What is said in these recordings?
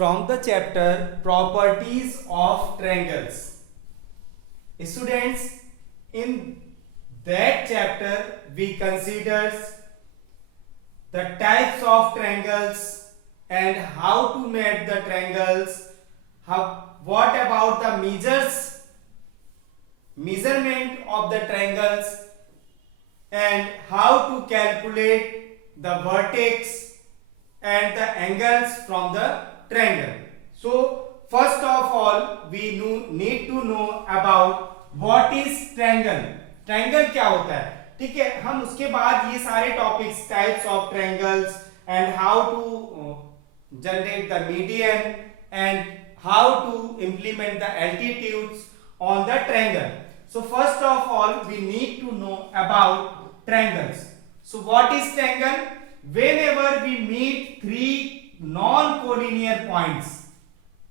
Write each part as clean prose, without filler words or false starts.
from the chapter Properties of Triangles. Students, in that chapter we consider the types of triangles and how to make the triangles. What about the measurement of the triangles and how to calculate the vertex and the angles from the triangle. So first of all we need to know about what is triangle. Triangle क्या होता है, ठीक है. हम उसके बाद ये सारे topics, types of triangles and how to generate the median and how to implement the altitudes on the triangle. So first of all we need to know about triangles. So what is triangle? Whenever we meet three non-collinear points,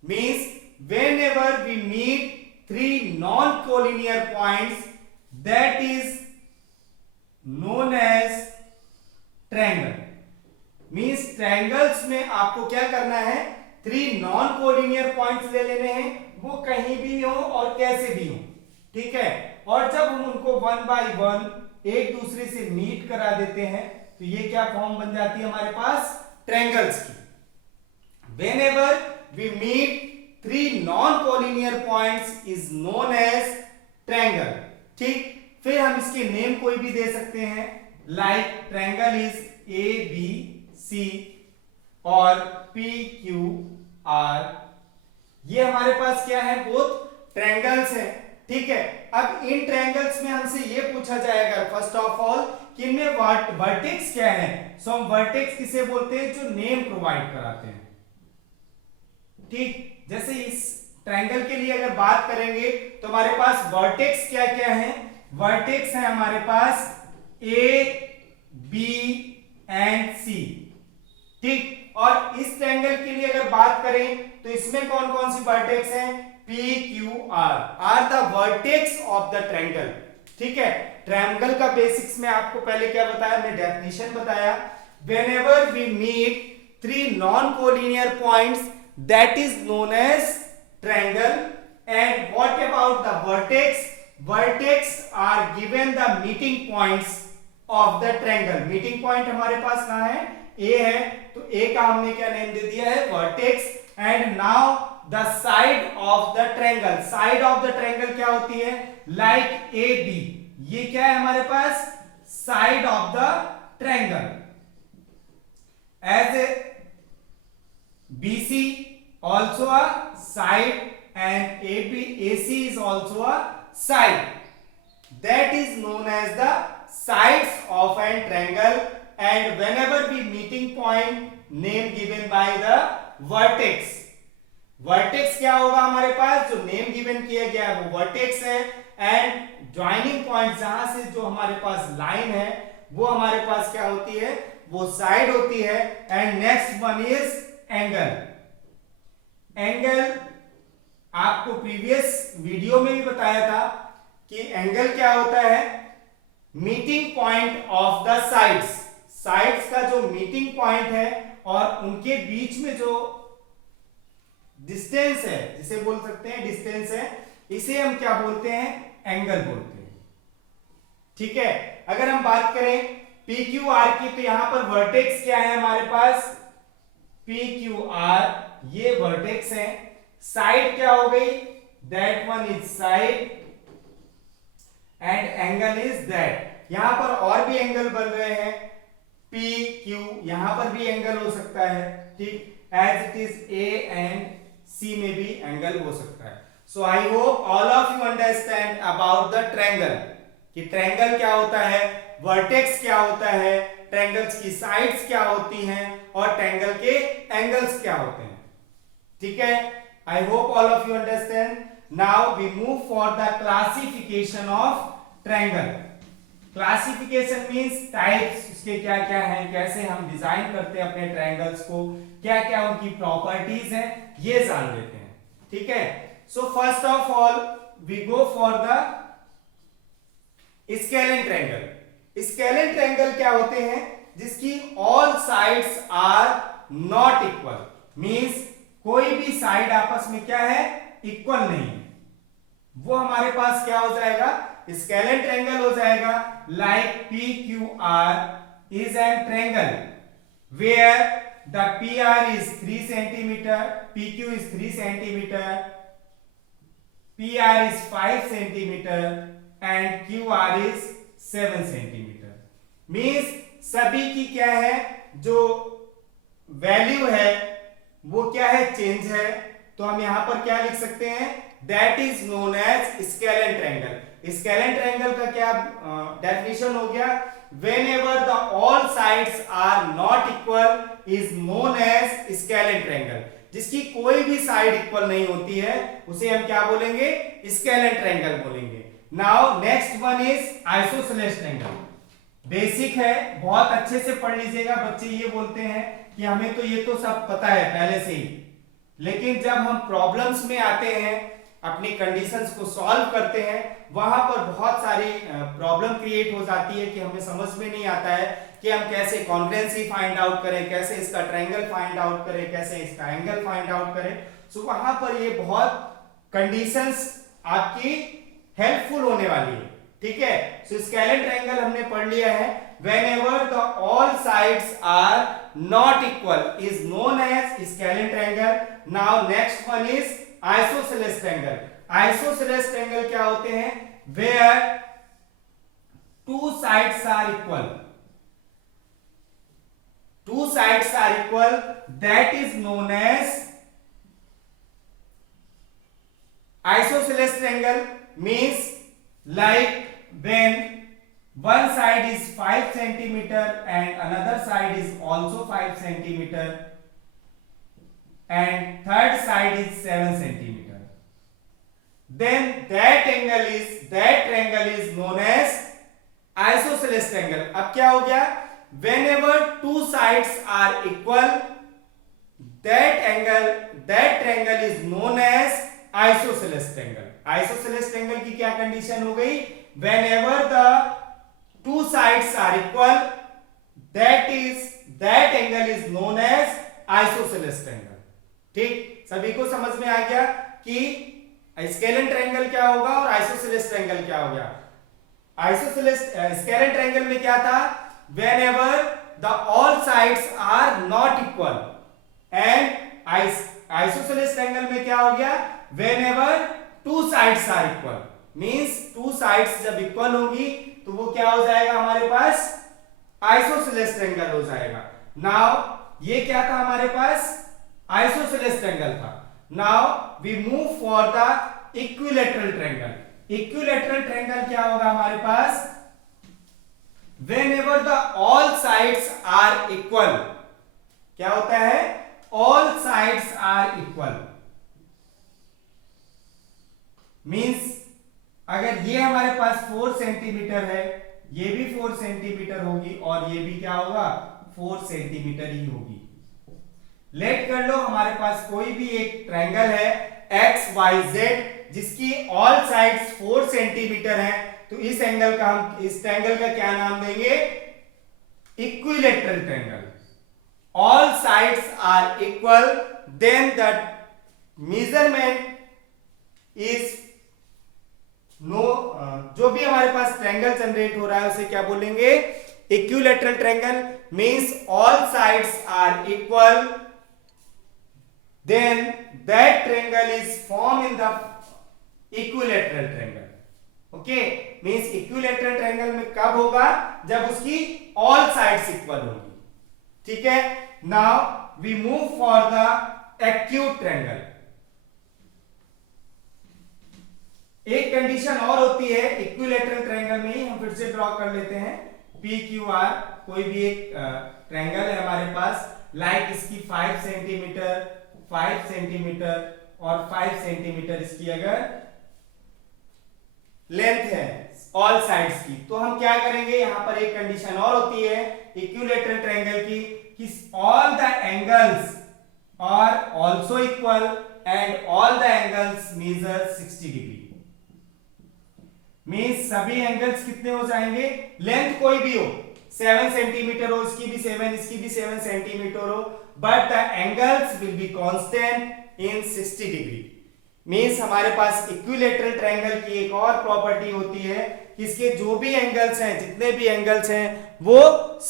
means whenever we meet three non-collinear points, that is known as triangle. Means triangles में आपको क्या करना है, three non collinear points ले लेने हैं, वो कहीं भी हो और कैसे भी हो, ठीक है. और जब हम उनको वन बाय वन एक दूसरे से मीट करा देते हैं तो ये क्या फॉर्म बन जाती है हमारे पास, ट्रायंगल्स की. Whenever we meet three non-collinear points is known as triangle. ठीक, फिर हम इसके नेम कोई भी दे सकते हैं, like triangle is A B C और पी क्यू आर. ये हमारे पास क्या है, बोथ ट्रायंगल्स हैं, ठीक है. अब इन ट्रायंगल्स में हमसे ये पूछा जाएगा फर्स्ट ऑफ ऑल कि इनमें वर्टेक्स क्या है. सो हम वर्टेक्स किसे बोलते हैं, जो नेम प्रोवाइड कराते हैं, ठीक. जैसे इस ट्रायंगल के लिए अगर बात करेंगे तो हमारे पास वर्टेक्स क्या क्या है, वर्टेक्स है हमारे पास ए बी एंड सी, ठीक. और इस ट्रायंगल के लिए अगर बात करें तो इसमें कौन कौन सी वर्टेक्स हैं, P Q are the vertex of the triangle, ठीक है. ट्रायंगल का बेसिक्स में आपको पहले क्या बताया, मैं डेफिनेशन बताया. Whenever we meet three non collinear points that is known as triangle. And what about the vertex? Vertex are given the meeting points of the triangle. meeting point हमारे पास कहाँ है, A है, तो A का हमने क्या name दे दिया है, vertex. And now the side of the triangle. side of the triangle क्या होती है, like AB. ये क्या है हमारे पास, side of the triangle. As a BC also a side and AC is also a side. That is known as the sides of an triangle. And whenever we meeting point, name given by the vertex. vertex क्या होगा हमारे पास, जो name given किया गया है वो vertex है. And joining point जहां से जो हमारे पास लाइन है वो हमारे पास क्या होती है, वो साइड होती है. And next one is angle. Angle आपको प्रीवियस वीडियो में भी बताया था कि एंगल क्या होता है, meeting point of the sides. Sides का जो मीटिंग पॉइंट है और उनके बीच में जो डिस्टेंस है, जिसे बोल सकते हैं डिस्टेंस है, इसे हम क्या बोलते हैं, एंगल बोलते हैं, ठीक है. अगर हम बात करें पी क्यू आर की, तो यहां पर वर्टेक्स क्या है हमारे पास, पी क्यू आर, ये वर्टेक्स है. साइड क्या हो गई, that one is side and angle is that. यहां पर और भी एंगल बन रहे हैं, पी क्यू, यहां पर भी एंगल हो सकता है, ठीक. As it is A and C में भी एंगल हो सकता है. So I hope all of you understand about the triangle, कि ट्रायंगल क्या होता है, वर्टेक्स क्या होता है, ट्रायंगल्स की साइड्स क्या होती हैं और ट्रायंगल के एंगल्स क्या होते हैं, ठीक है. I hope all of you understand. Now we move for the classification of triangle. Classification means types, उसके क्या क्या हैं, कैसे हम डिजाइन करते हैं अपने ट्रायंगल्स को, क्या क्या उनकी प्रॉपर्टीज हैं, ये जान लेते हैं, ठीक है. So first of all we go for the scalene triangle. Scalene triangle क्या होते हैं, जिसकी all sides are not equal. Means कोई भी साइड आपस में क्या है, इक्वल नहीं है, वो हमारे पास क्या हो जाएगा, स्केलेन ट्रायंगल हो जाएगा। Like P Q R is an triangle where the P R is 3 centimetre, P Q is 3 centimetre, P R is 5 centimetre and Q R is 7 centimetre. Means सभी की क्या है, जो वैल्यू है वो क्या है, चेंज है। तो हम यहां पर क्या लिख सकते हैं, that is known as scalene triangle. Scalene triangle का क्या डेफिनेशन हो गया, whenever the all sides are not equal is known as scalene triangle। जिसकी कोई भी साइड इक्वल नहीं होती है उसे हम क्या बोलेंगे, स्केलेन ट्रायंगल बोलेंगे। Now next one is isosceles triangle. Basic है, बहुत अच्छे से पढ़ लीजिएगा। बच्चे ये बोलते हैं कि हमें तो ये तो सब पता है पहले से ही, लेकिन जब हम प्रॉब्लम्स में आते हैं, अपनी कंडीशंस को सॉल्व करते हैं, वहां पर बहुत सारी प्रॉब्लम क्रिएट हो जाती है कि हमें समझ में नहीं आता है कि हम कैसे कॉन्ग्रुएंसी फाइंड आउट करें, कैसे इसका ट्रायंगल फाइंड आउट करें, कैसे इसका एंगल फाइंड आउट करें। सो वहां पर ये बहुत कंडीशंस आपकी हेल्पफुल होने वाली है, ठीक है। सो स्केलेन ट्रायंगल हमने पढ़ लिया है। whenever the all sides are not equal is known as scalene triangle। now next one is isosceles triangle। isosceles triangle क्या होते हैं, where two sides are equal, two sides are equal, that is known as isosceles triangle। means like when one side is 5 centimeter and another side is also 5 centimeter and third side is 7 centimeter, then that triangle is known as isosceles triangle। अब क्या हो गया, whenever two sides are equal, that triangle is known as isosceles triangle। isosceles triangle की क्या condition हो गई, whenever the two sides are equal, that angle is known as isosceles triangle। ठीक, सभी को समझ में आ गया कि स्केलेन ट्रायंगल क्या होगा और आइसोसेलेस ट्रायंगल क्या हो गया। आइसोसेलेस स्केलेन ट्रायंगल में क्या था, whenever the all sides are not equal, and isosceles triangle में क्या हो गया, whenever two sides are equal। Means two sides जब इक्वल होगी तो वो क्या हो जाएगा, हमारे पास आइसोसेलेस ट्रायंगल हो जाएगा। नाउ ये क्या था, हमारे पास आइसोसेलेस ट्रायंगल था। Now we move for the equilateral triangle. Equilateral triangle क्या होगा हमारे पास, whenever the all sides are equal, क्या होता है, all sides are equal। Means अगर ये हमारे पास 4 सेंटीमीटर है, ये भी 4 सेंटीमीटर होगी और ये भी क्या होगा, 4 सेंटीमीटर ही होगी। लेट कर लो हमारे पास कोई भी एक ट्रायंगल है एक्स वाई जेड जिसकी ऑल साइड्स 4 सेंटीमीटर है, तो इस एंगल का हम, इस ट्रायंगल का क्या नाम देंगे, equilateral triangle. All sides are equal, then the measurement is no, जो भी हमारे पास ट्रायंगल जनरेट हो रहा है उसे क्या बोलेंगे, equilateral triangle. Means all sides are equal, then that triangle is formed in the equilateral triangle। okay, means equilateral triangle में कब होगा, जब उसकी all sides equal होगी। ठीक है, now we move for the acute triangle। एक कंडीशन और होती है इक्विलैटरल ट्रायंगल में ही, हम फिर से ड्रॉ कर लेते हैं। पी क्यू आर कोई भी एक ट्रायंगल है हमारे पास, लाइक इसकी 5 सेंटीमीटर 5 सेंटीमीटर और 5 सेंटीमीटर इसकी अगर लेंथ है ऑल साइड्स की, तो हम क्या करेंगे, यहां पर एक कंडीशन और होती है इक्विलैटरल ट्रायंगल की, कि all the angles are also equal and all the angles measure 60 degree. Means सभी एंगल्स कितने हो जाएंगे, लेंथ कोई भी हो, 7 सेंटीमीटर हो, इसकी भी 7, इसकी भी 7 सेंटीमीटर हो, but the angles will be constant in 60 degree. Means हमारे पास इक्विलेटरल ट्रायंगल की एक और प्रॉपर्टी होती है कि इसके जो भी एंगल्स हैं, जितने भी एंगल्स हैं, वो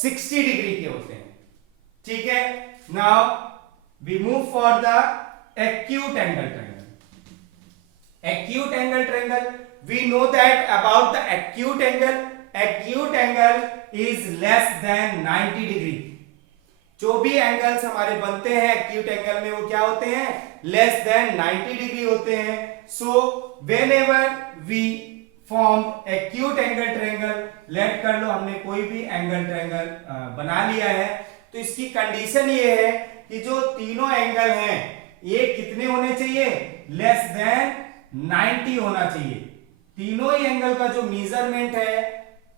60 डिग्री के होते हैं. ठीक है. Now we move for the acute angle triangle. Acute angle triangle, we know that about the acute angle is less than 90 degree. जो भी एंगल्स हमारे बनते हैं एक्यूट एंगल में वो क्या होते हैं, लेस देन 90 डिग्री होते हैं. So whenever we form acute angle triangle, let कर लो हमने कोई भी एंगल ट्रायंगल बना लिया है, तो इसकी कंडीशन ये है कि जो तीनों एंगल हैं ये कितने होने चाहिए, लेस देन 90 होना चाहिए. तीनों ही एंगल का जो मेजरमेंट है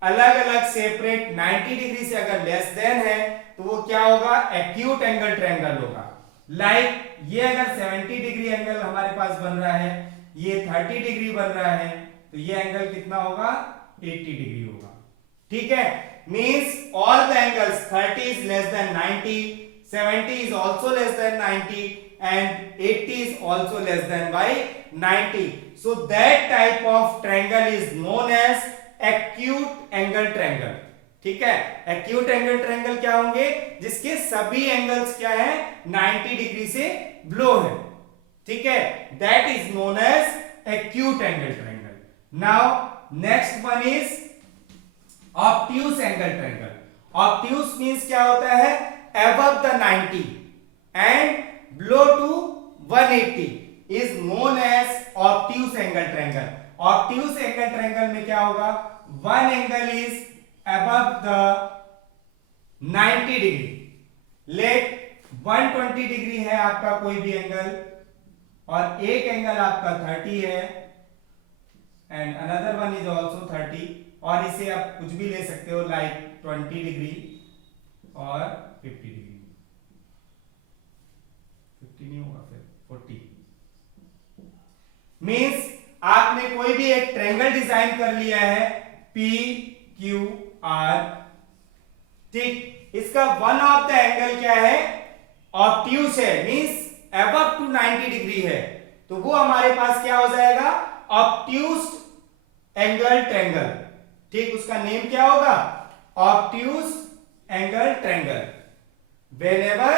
अलग अलग सेपरेट 90 डिग्री से अगर लेस देन है तो वो क्या होगा, एक्यूट एंगल ट्रायंगल होगा. लाइक ये अगर 70 डिग्री एंगल हमारे पास बन रहा है, ये 30 डिग्री बन रहा है, तो ये एंगल कितना होगा, 80 डिग्री होगा. ठीक है. Means all the angles 30 is less than 90, 70 is also less than 90 and 80 is also less than by 90. So that type of triangle is known as acute angle triangle. ठीक है. acute angle triangle क्या होंगे, जिसके सभी angles क्या है, 90 degree से below है. ठीक है. that is known as acute angle triangle. now next one is obtuse angle triangle. obtuse means क्या होता है, above the 90 and below to 180 is known as obtuse angle triangle. obtuse angle triangle में क्या होगा, one angle is above the 90 degree. let 120 degree है आपका कोई भी एंगल और एक एंगल आपका 30 है and another one is also 30, और इसे आप कुछ भी ले सकते हो लाइक 20 डिग्री और 50 डिग्री. 50 नहीं होगा, फिर 40. मींस आपने कोई भी एक ट्रायंगल डिजाइन कर लिया है पी क्यू आर. ठीक. इसका वन ऑफ द एंगल क्या है, ऑब्ट्यूस है, मींस अबव टू 90 डिग्री है, तो वो हमारे पास क्या हो जाएगा, ऑब्ट्यूस एंगल ट्रायंगल. ठीक. उसका नेम क्या होगा, obtuse angle triangle. Whenever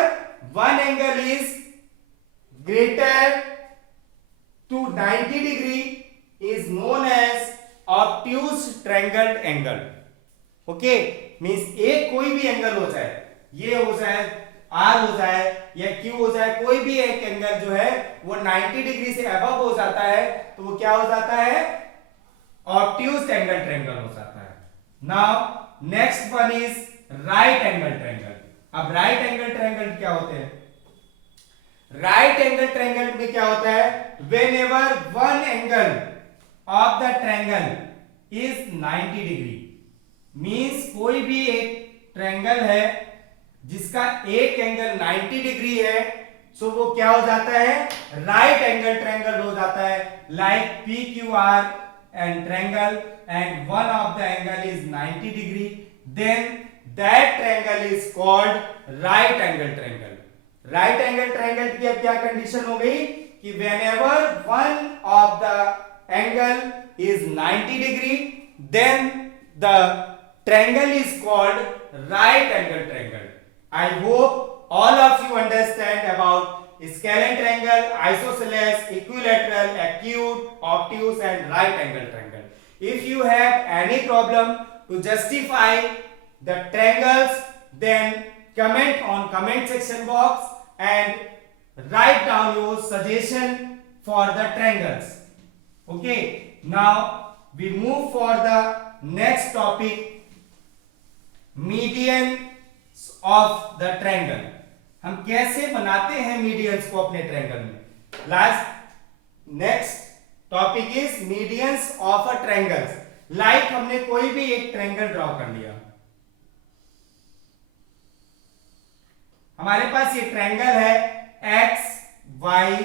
one angle is greater to 90 degree is known as obtuse triangle angle. okay, means एक कोई भी एंगल हो जाए, ये हो जाए R हो जाए या Q हो जाए, कोई भी एक एंगल जो है वो 90 डिग्री से अबव हो जाता है तो वो क्या हो जाता है, obtuse एंगल ट्रायंगल हो जाता है. Now next one is right angle triangle. अब राइट एंगल ट्रायंगल क्या होते हैं, राइट एंगल ट्रायंगल में क्या होता है, whenever one angle of the triangle is 90 degree, means कोई भी एक ट्रायंगल है जिसका एक एंगल 90 डिग्री है, सो वो क्या हो जाता है, राइट एंगल ट्रायंगल हो जाता है. Like P Q are and triangle and one of the angle is 90 degree, then that triangle is called right angle triangle. Right angle triangle की अब क्या कंडीशन हो गई कि whenever one of the angle is 90 degree, then the triangle is called right angle triangle. I hope all of you understand about scalene triangle, isosceles, equilateral, acute, obtuse and right angle triangle. If you have any problem to justify the triangles, then comment on comment section box and write down your suggestion for the triangles. Okay, now we move for the next topic, medians of the triangle. हम कैसे बनाते हैं medians को अपने triangle में. Next topic is medians of a triangle. Like हमने कोई भी एक ट्रायंगल ड्रॉ कर लिया, हमारे पास ये ट्रायंगल है X Y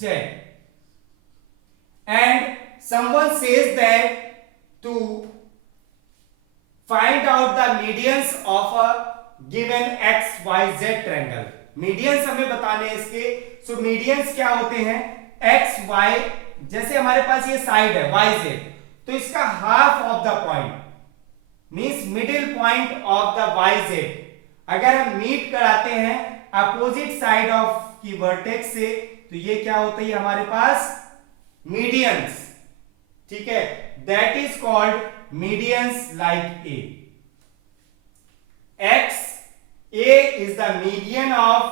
Z and someone says that to find out the medians of a given x y z triangle. Medians हमें बताने हैं इसके। सो मीडियंस क्या होते हैं, एक्स वाई, जैसे हमारे पास ये साइड है वाई जेड, तो इसका half of the point means middle point of the Y Z अगर हम मीट कराते हैं अपोजिट साइड ऑफ की वर्टेक्स से, तो ये क्या होता है हमारे पास मीडियंस। ठीक है, that is called medians like A. X A is the median of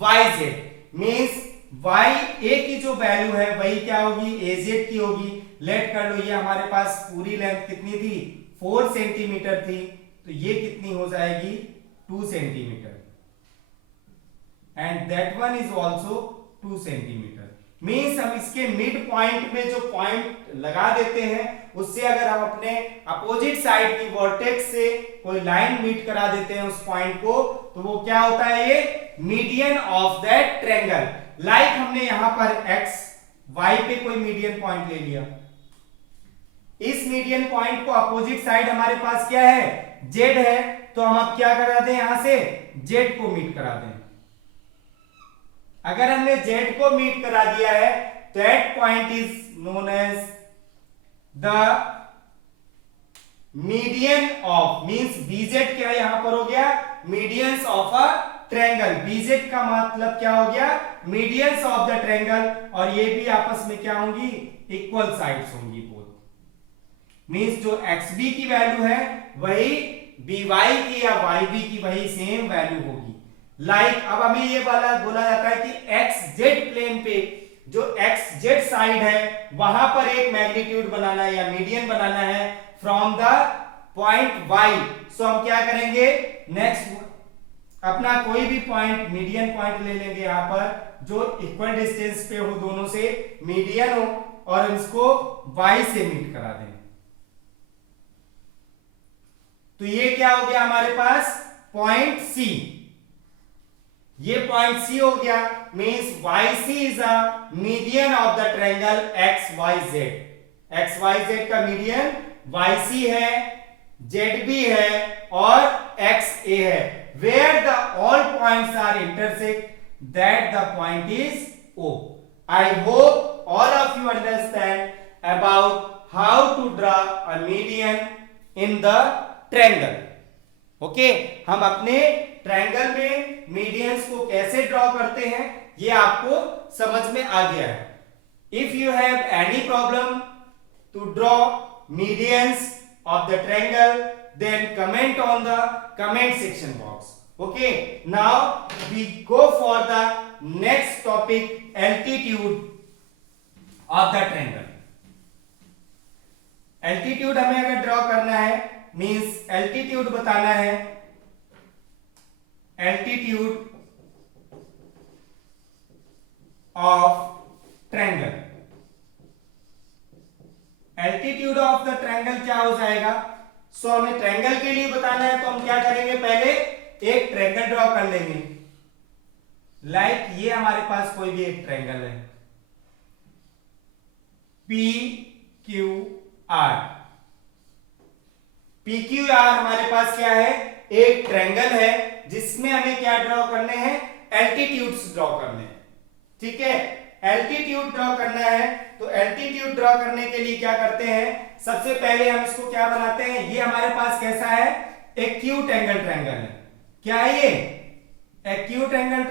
Y Z means Y A की जो वैल्यू है वही क्या होगी, ए जेड की होगी। लेट कर लो, ये हमारे पास पूरी लेंथ कितनी थी, 4 सेंटीमीटर थी, तो ये कितनी हो जाएगी, 2 centimetre, and that one is also 2 centimetre. Means हम इसके मिड पॉइंट में जो पॉइंट लगा देते हैं उससे अगर हम अपने अपोजिट साइड की वर्टेक्स से कोई लाइन मीट करा देते हैं उस पॉइंट को, तो वो क्या होता है, ये median of that triangle. Like हमने यहां पर एक्स वाई पे कोई मीडियन पॉइंट ले लिया, इस मीडियन पॉइंट को अपोजिट साइड हमारे पास क्या है, जेड है, तो हम अब क्या करा दें, यहां से जेड को मीट करा दें। अगर हमने जेड को मीट करा दिया है, that point is known as the median of, means BZ क्या यहां पर हो गया, medians of a triangle. BZ का मतलब क्या हो गया, मीडियंस ऑफ द ट्रायंगल, और ये भी आपस में क्या होंगी, इक्वल साइड्स होंगी बोथ। मींस जो xb की वैल्यू है वही by की या yb की वही सेम वैल्यू होगी। लाइक अब हमें ये वाला बोला जाता है कि xz प्लेन पे जो xz साइड है वहां पर एक मैग्नीट्यूड बनाना है या मीडियन बनाना है फ्रॉम द पॉइंट y। सो हम क्या करेंगे, नेक्स्ट अपना कोई भी पॉइंट मीडियन पॉइंट ले लेंगे यहां पर जो इक्वल डिस्टेंस पे हो, दोनों से मीडियन हो, और इसको y से मीट करा दें। तो ये क्या हो गया हमारे पास, पॉइंट C। ये पॉइंट C हो गया, means YC is a median of the triangle XYZ। XYZ का मीडियन YC है, ZB है और XA है। Where the all points are intersect, that the point is O. I hope all of you understand about how to draw a median in the triangle. Okay, हम अपने triangle में medians को कैसे draw करते हैं ये आपको समझ में आ गया है। If you have any problem to draw medians of the triangle, then comment on the comment section box. Okay, now we go for the next topic, altitude of the triangle. Altitude हमें अगर draw करना है, means altitude बताना है, altitude of triangle. Altitude of the triangle क्या हो जाएगा, सो हमें ट्रायंगल के लिए बताना है, तो हम क्या करेंगे, पहले एक ट्रायंगल ड्रॉ कर लेंगे। लाइक ये हमारे पास कोई भी एक ट्रायंगल है, PQR। PQR हमारे पास क्या है, एक ट्रायंगल है जिसमें हमें क्या ड्रॉ करने हैं, एल्टीट्यूड्स ड्रॉ करने हैं। ठीक है, एल्टीट्यूड ड्रॉ करना है, तो एल्टीट्यूड ड्रॉ करने के लिए क्या करते हैं, सबसे पहले हम इसको क्या बनाते हैं, ये हमारे पास कैसा है, एक्यूट एंगल ट्रायंगल है। क्या है ये, एक्यूट एंगल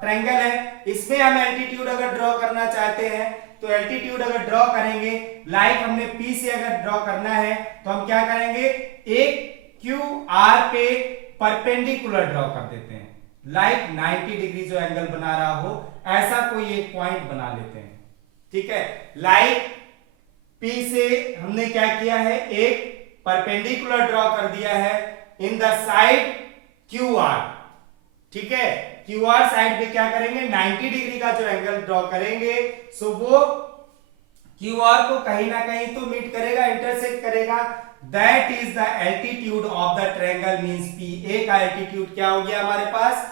ट्रायंगल है। इसमें हम एल्टीट्यूड अगर ड्रॉ करना चाहते हैं तो एल्टीट्यूड अगर ड्रॉ करेंगे, लाइक हमने P से अगर ड्रॉ करना है तो हम क्या करेंगे, एक QR पे परपेंडिकुलर ड्रॉ कर देते हैं, लाइक 90 डिग्री जो एंगल बना रहा हो ऐसा कोई एक पॉइंट बना लेते हैं। ठीक है, लाइक P से हमने क्या किया है, एक परपेंडिकुलर ड्रॉ कर दिया है इन द साइड QR। ठीक है, QR साइड पे क्या करेंगे, 90 डिग्री का जो एंगल ड्रॉ करेंगे, सो वो QR को कहीं ना कहीं तो मीट करेगा, इंटरसेक्ट करेगा। That is the altitude of the triangle, means PA का एल्टीट्यूड क्या हो गया हमारे पास,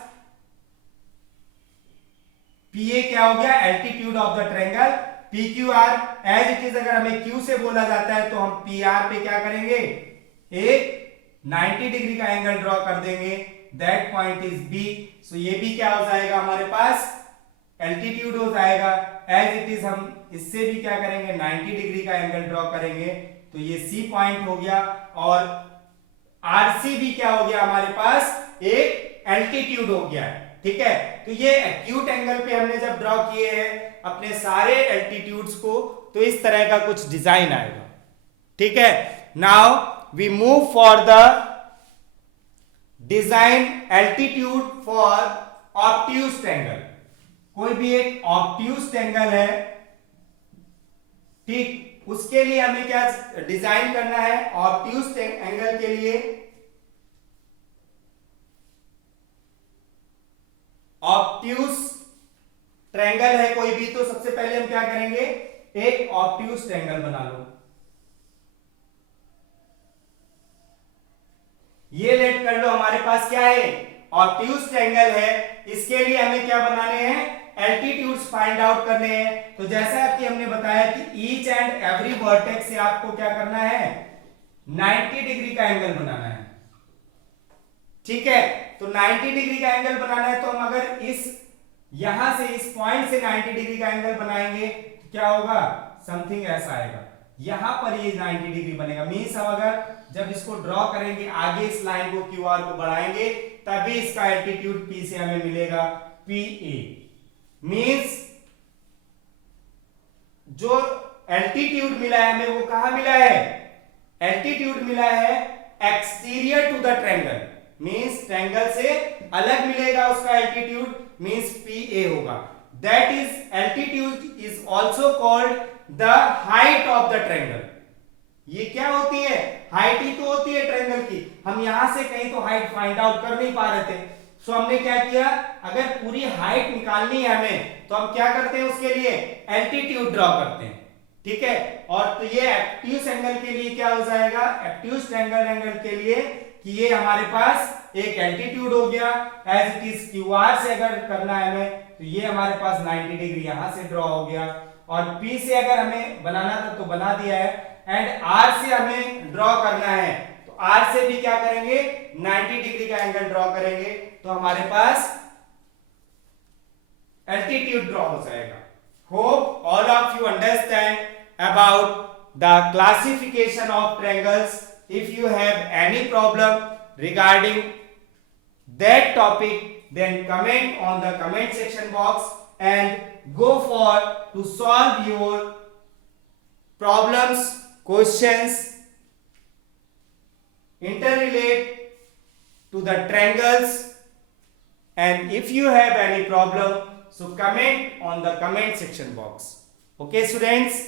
PA क्या हो गया, altitude of the triangle. PQR as it is, अगर हमें Q से बोला जाता है तो हम PR पे क्या करेंगे, एक 90 डिग्री का एंगल ड्रॉ कर देंगे। That point is B. So ये भी क्या हो जाएगा हमारे पास, एल्टीट्यूड हो जाएगा। एज इट इज हम इससे भी क्या करेंगे, 90 डिग्री का एंगल ड्रॉ करेंगे, तो ये सी पॉइंट हो गया और आरसी भी क्या हो गया हमारे पास, एक एल्टीट्यूड हो गया। ठीक है, तो ये एक्यूट एंगल पे हमने जब ड्रॉ किए हैं अपने सारे एल्टीट्यूड्स को, तो इस तरह का कुछ डिजाइन आएगा। ठीक है, now we move for the design altitude for obtuse angle. कोई भी एक ऑब्ट्यूज एंगल है, ठीक, उसके लिए हमें क्या डिजाइन करना है, ऑब्ट्यूज एंगल के लिए ऑब्ट्यूज ट्रायंगल है कोई भी, तो सबसे पहले हम क्या करेंगे, एक ऑब्ट्यूज ट्रायंगल बना लो। ये लेट कर लो, हमारे पास क्या है, ऑब्ट्यूज ट्रायंगल है। इसके लिए हमें क्या बनाने हैं, एल्टीट्यूड्स फाइंड आउट करने हैं। तो जैसा कि हमने बताया कि ईच एंड एवरी वर्टेक्स से आपको क्या करना है, 90 डिग्री का एंगल बनाना है। ठीक है, तो 90 डिग्री का एंगल बनाना है, तो हम अगर इस यहां से इस पॉइंट से 90 डिग्री का एंगल बनाएंगे तो क्या होगा, समथिंग ऐसा आएगा। यहां पर ये 90 डिग्री बनेगा। मींस हम अगर जब इसको ड्रॉ करेंगे, आगे इस लाइन को क्यूआर को बढ़ाएंगे, तभी इसका एल्टीट्यूड पी से हमें मिलेगा पी ए। मींस जो एल्टीट्यूड मिला है हमें, वो कहां मिला है, एल्टीट्यूड मिला है exterior to the triangle. Means triangle से अलग मिलेगा उसका एल्टीट्यूड, मींस पी ए होगा। That is altitude is also called the height of the triangle. ये क्या होती है, हाइट ही तो होती है ट्रायंगल की। हम यहां से कहीं तो हाइट फाइंड आउट कर नहीं पा रहे थे, सो हमने क्या किया, अगर पूरी हाइट निकालनी है हमें, तो हम क्या करते हैं, उसके लिए एल्टीट्यूड ड्रॉ करते हैं। ठीक है, और तो ये एक्ट्यूज एंगल के लिए क्या हो जाएगा, एक्ट्यूज ट्रायंगल एंगल के लिए कि ये हमारे पास एक एल्टीट्यूड हो गया। एज इट इज क्यूआर से अगर करना है हमें, तो ये हमारे पास 90 डिग्री यहां से ड्रॉ हो गया, और पी से अगर हमें बनाना था तो बना दिया है। एंड आर से हमें ड्रॉ करना है, तो आर से भी क्या करेंगे, 90 डिग्री का एंगल ड्रॉ करेंगे, तो हमारे पास एल्टीट्यूड ड्रॉ हो जाएगा। Hope all of you understand about the classification of triangles. If you have any problem regarding that topic, then comment on the comment section box and go for to solve your problems, questions interrelate to the triangles. And if you have any problem, so comment on the comment section box. Okay students.